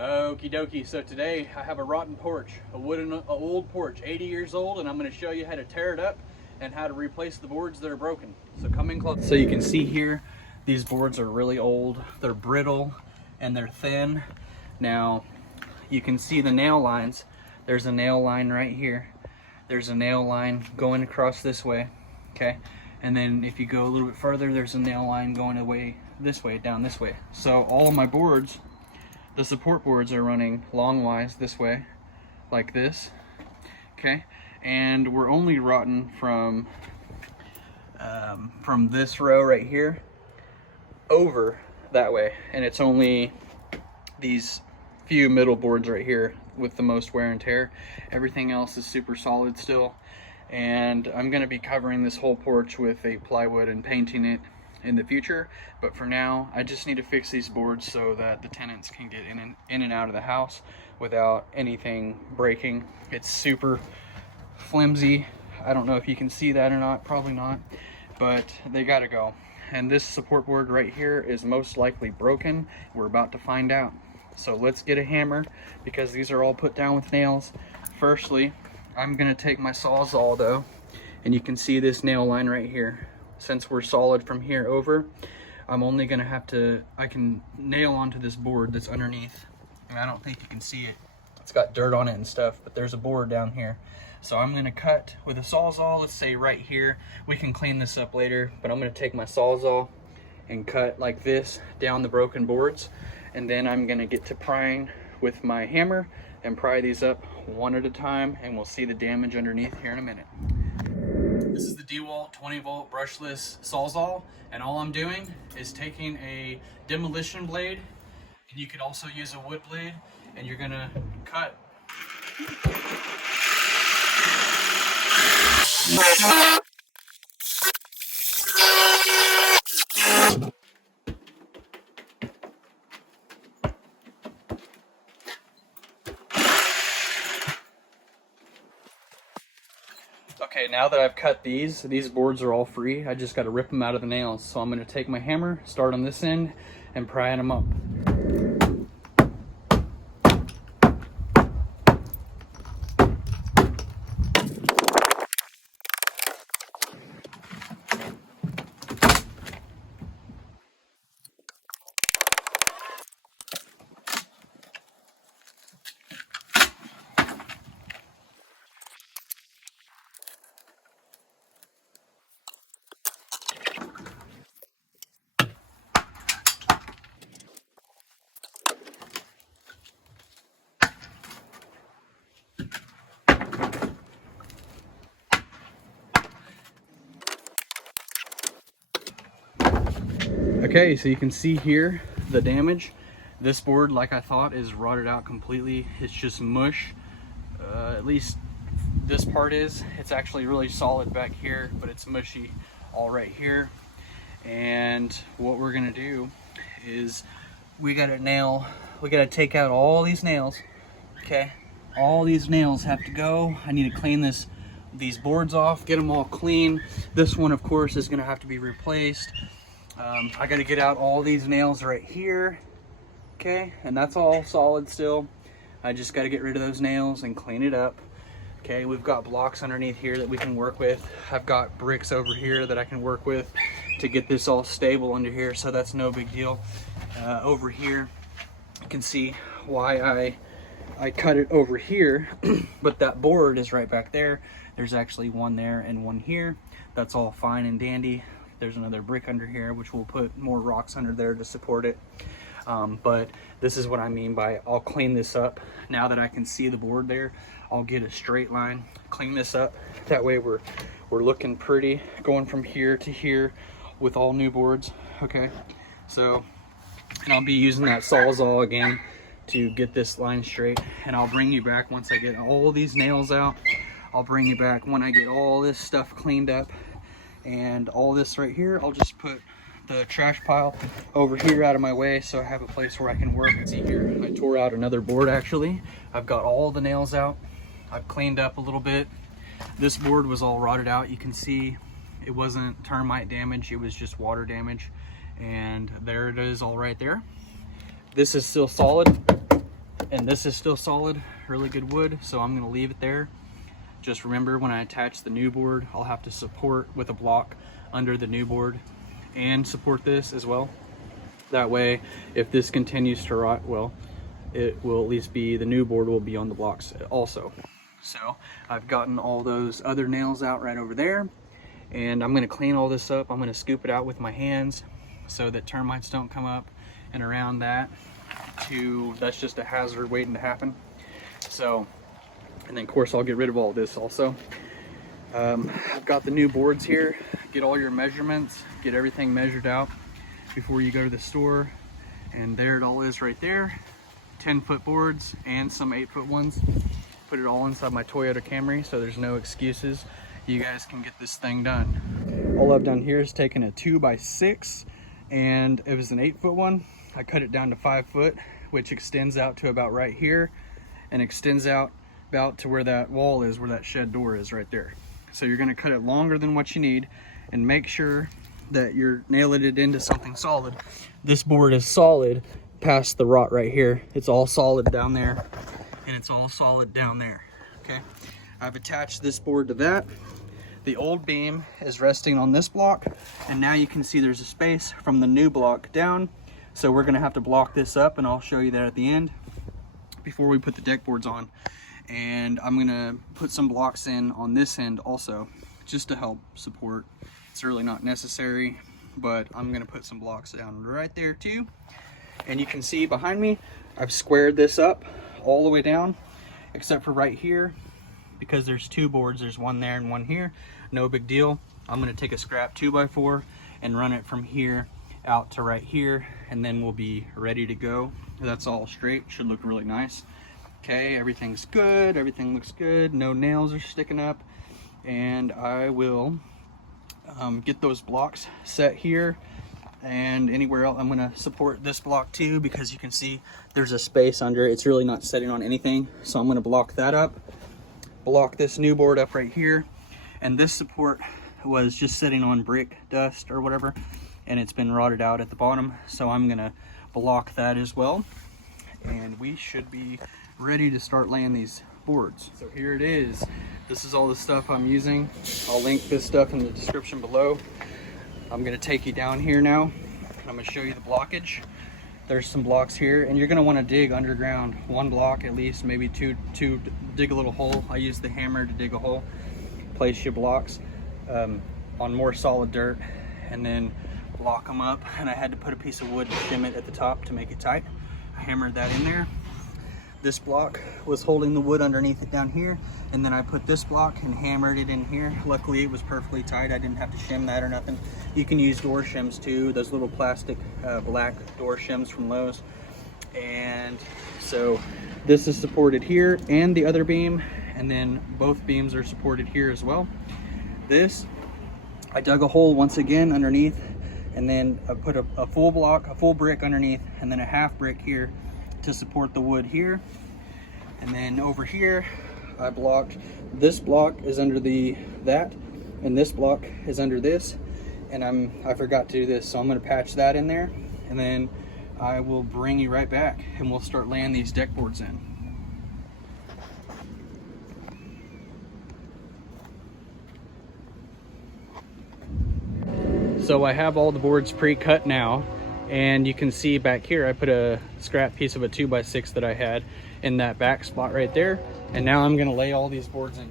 Okie dokie, so today I have a rotten porch, a old porch, 80 years old, and I'm going to show you how to tear it up and how to replace the boards that are broken. So come in close. So you can see here, these boards are really old, they're brittle, and they're thin. Now, you can see the nail lines. There's a nail line right here. There's a nail line going across this way, okay? And then if you go a little bit further, there's a nail line going away this way, down this way. So all of my boards, the support boards are running longwise this way, like this, okay? And we're only rotten from this row right here over that way. And it's only these few middle boards right here with the most wear and tear. Everything else is super solid still. And I'm gonna be covering this whole porch with a plywood and painting it in the future, but for now I just need to fix these boards so that the tenants can get in and out of the house without anything breaking. It's super flimsy. I don't know if you can see that or not, probably not, but they gotta go. And this support board right here is most likely broken. We're about to find out. So let's get a hammer because these are all put down with nails. Firstly, I'm gonna take my Sawzall though, and you can see this nail line right here. Since we're solid from here over, I'm only gonna have to, I can nail onto this board that's underneath. And I don't think you can see it. It's got dirt on it and stuff, but there's a board down here. So I'm gonna cut with a Sawzall, let's say right here. We can clean this up later, but I'm gonna take my Sawzall and cut like this down the broken boards. And then I'm gonna get to prying with my hammer and pry these up one at a time, and we'll see the damage underneath here in a minute. This is the DeWalt 20-volt brushless Sawzall, and all I'm doing is taking a demolition blade, and you could also use a wood blade, and you're gonna cut. Okay, now that I've cut these boards are all free. I just got to rip them out of the nails. So I'm going to take my hammer, start on this end, and pry them up. Okay, so you can see here the damage. This board, like I thought, is rotted out completely. It's just mush. At least this part is. It's actually really solid back here, but it's mushy all right here. And what we're gonna do is we gotta take out all these nails, okay? All these nails have to go. I need to clean these boards off, get them all clean. This one, of course, is gonna have to be replaced. I got to get out all these nails right here, okay, and that's all solid still. I just got to get rid of those nails and clean it up. Okay, we've got blocks underneath here that we can work with. I've got bricks over here that I can work with to get this all stable under here, so that's no big deal. Over here, you can see why I cut it over here, but that board is right back there. There's actually one there and one here. That's all fine and dandy. There's another brick under here, which we'll put more rocks under there to support it. But this is what I mean by I'll clean this up. Now that I can see the board there, I'll get a straight line, clean this up. That way we're looking pretty, going from here to here with all new boards, okay? So, and I'll be using that Sawzall again to get this line straight. And I'll bring you back once I get all these nails out. I'll bring you back when I get all this stuff cleaned up. And all this right here, I'll just put the trash pile over here out of my way so I have a place where I can work. See here, I tore out another board actually. I've got all the nails out. I've cleaned up a little bit. This board was all rotted out. You can see it wasn't termite damage, it was just water damage. And there it is all right there. This is still solid. And this is still solid, really good wood, so I'm gonna leave it there. Just remember, when I attach the new board, I'll have to support with a block under the new board and support this as well. That way, if this continues to rot, well, it will at least be, the new board will be on the blocks also. So I've gotten all those other nails out right over there, and I'm gonna clean all this up. I'm gonna scoop it out with my hands so that termites don't come up and around that. That's just a hazard waiting to happen. So, and then of course I'll get rid of all this also. I've got the new boards here. Get all your measurements, get everything measured out before you go to the store. And there it all is right there. 10-foot boards and some 8-foot ones. Put it all inside my Toyota Camry, so there's no excuses. You guys can get this thing done. All I've done here is taken a 2x6, and it was an 8-foot one. I cut it down to 5 foot, which extends out to about right here, and extends out about to where that wall is, where that shed door is right there. So you're gonna cut it longer than what you need, and make sure that you're nailing it into something solid. This board is solid past the rot right here. It's all solid down there, and it's all solid down there, okay? I've attached this board to that. The old beam is resting on this block, and now you can see there's a space from the new block down. So we're gonna have to block this up, and I'll show you that at the end before we put the deck boards on. And I'm gonna put some blocks in on this end also, just to help support. It's really not necessary, but I'm gonna put some blocks down right there too. And you can see behind me, I've squared this up all the way down, except for right here, because there's two boards, there's one there and one here. No big deal. I'm gonna take a scrap 2x4 and run it from here out to right here, and then we'll be ready to go. That's all straight, should look really nice. Okay, everything's good, everything looks good, no nails are sticking up, and I will get those blocks set here and anywhere else. I'm gonna support this block too, because you can see there's a space under it. It's really not setting on anything, so I'm gonna block that up, block this new board up right here, and this support was just sitting on brick dust or whatever, and it's been rotted out at the bottom, so I'm gonna block that as well, and we should be ready to start laying these boards. So here it is. This is all the stuff I'm using. I'll link this stuff in the description below. I'm gonna take you down here now, and I'm gonna show you the blockage. There's some blocks here, and you're gonna wanna dig underground, one block at least, maybe two, dig a little hole. I use the hammer to dig a hole, place your blocks on more solid dirt, and then block them up. And I had to put a piece of wood and shim it at the top to make it tight. I hammered that in there. This block was holding the wood underneath it down here, and then I put this block and hammered it in here. Luckily it was perfectly tight. I didn't have to shim that or nothing. You can use door shims too, those little plastic black door shims from Lowe's. And so this is supported here and the other beam, and then both beams are supported here as well. This, I dug a hole once again underneath, and then I put a full block, a full brick underneath, and then a half brick here to support the wood here. And then over here, I blocked, this block is under that, and this block is under this, and I forgot to do this, so I'm gonna patch that in there, and then I will bring you right back, and we'll start laying these deck boards in. So I have all the boards pre-cut now, and you can see back here I put a scrap piece of a 2x6 that I had in that back spot right there, and now I'm gonna lay all these boards in.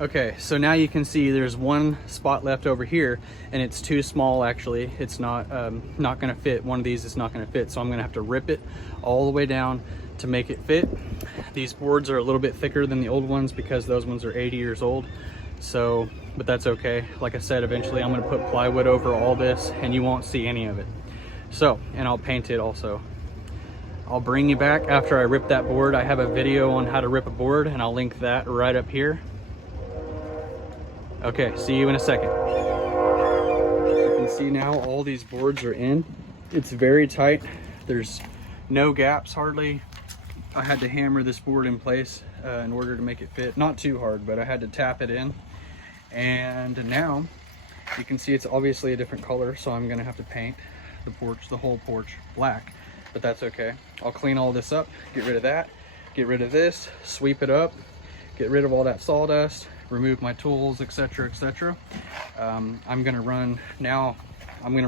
Okay, so now you can see there's one spot left over here, and it's too small actually. It's not gonna fit. One of these is not gonna fit, so I'm gonna have to rip it all the way down to make it fit. These boards are a little bit thicker than the old ones because those ones are 80 years old. So, but that's okay. Like I said, eventually I'm gonna put plywood over all this and you won't see any of it. So, and I'll paint it also. I'll bring you back after I rip that board. I have a video on how to rip a board, and I'll link that right up here. Okay, see you in a second. You can see now all these boards are in. It's very tight. There's no gaps hardly. I had to hammer this board in place in order to make it fit. Not too hard, but I had to tap it in. And now you can see it's obviously a different color, so I'm gonna have to paint the porch, the whole porch, black. But that's okay. I'll clean all this up, get rid of that, get rid of this, sweep it up, get rid of all that sawdust, remove my tools, etc., etc. I'm gonna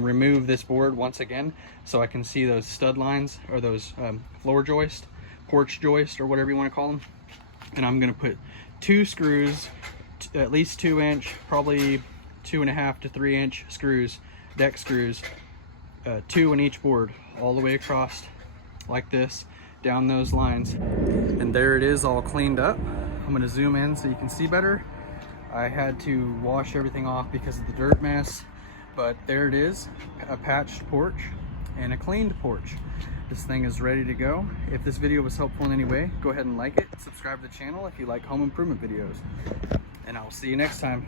remove this board once again so I can see those stud lines, or those floor joist, porch joist, or whatever you want to call them. And I'm gonna put 2 screws, at least 2-inch, probably 2.5 to 3-inch screws, deck screws, 2 in each board, all the way across like this, down those lines. And there it is, all cleaned up. I'm gonna zoom in so you can see better. I had to wash everything off because of the dirt mess, but there it is, a patched porch and a cleaned porch. This thing is ready to go. If this video was helpful in any way, go ahead and like it, subscribe to the channel if you like home improvement videos, and I'll see you next time.